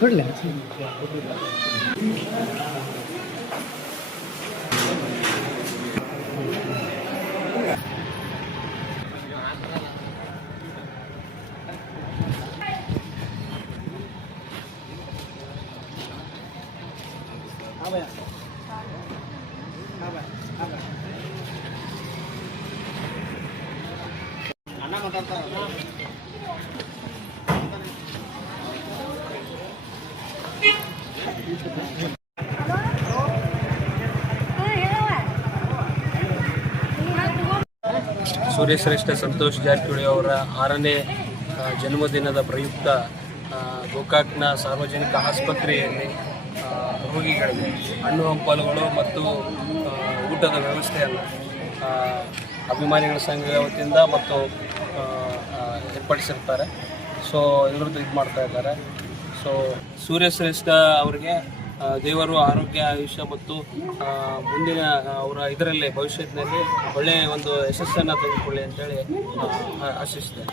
ಕೊಡ್ಲ ಅಣ್ಣ ಮಾತಾಡ್ತಾರ. ಸೂರ್ಯಶ್ರೇಷ್ಠ ಸಂತೋಷ್ ಜಾರಕಿಹೊಳಿ ಅವರ 6ನೇ ಜನ್ಮದಿನದ ಪ್ರಯುಕ್ತ ಗೋಕಾಕ್ನ ಸಾರ್ವಜನಿಕ ಆಸ್ಪತ್ರೆಯಲ್ಲಿ ರೋಗಿಗಳಿಗೆ ಹಣ್ಣು ಹಂಪಲುಗಳು ಮತ್ತು ಊಟದ ವ್ಯವಸ್ಥೆಯನ್ನು ಅಭಿಮಾನಿಗಳ ಸಂಘ ವತಿಯಿಂದ ಮತ್ತು ಏರ್ಪಡಿಸಿರ್ತಾರೆ. ಸೊ ಎಲ್ಲರದ್ದು ಇದು ಮಾಡ್ತಾ ಇದ್ದಾರೆ. ಸೊ ಸೂರ್ಯಶ್ರೇಷ್ಠ ಅವರಿಗೆ ದೇವರು ಆರೋಗ್ಯ, ಆಯುಷ್ಯ ಮತ್ತು ಮುಂದಿನ ಅವರ ಇದರಲ್ಲಿ ಭವಿಷ್ಯದಲ್ಲಿ ಒಳ್ಳೆಯ ಒಂದು ಯಶಸ್ಸನ್ನು ತೆಗೆದುಕೊಳ್ಳಿ ಅಂತೇಳಿ ಆಶಿಸ್ತೇನೆ.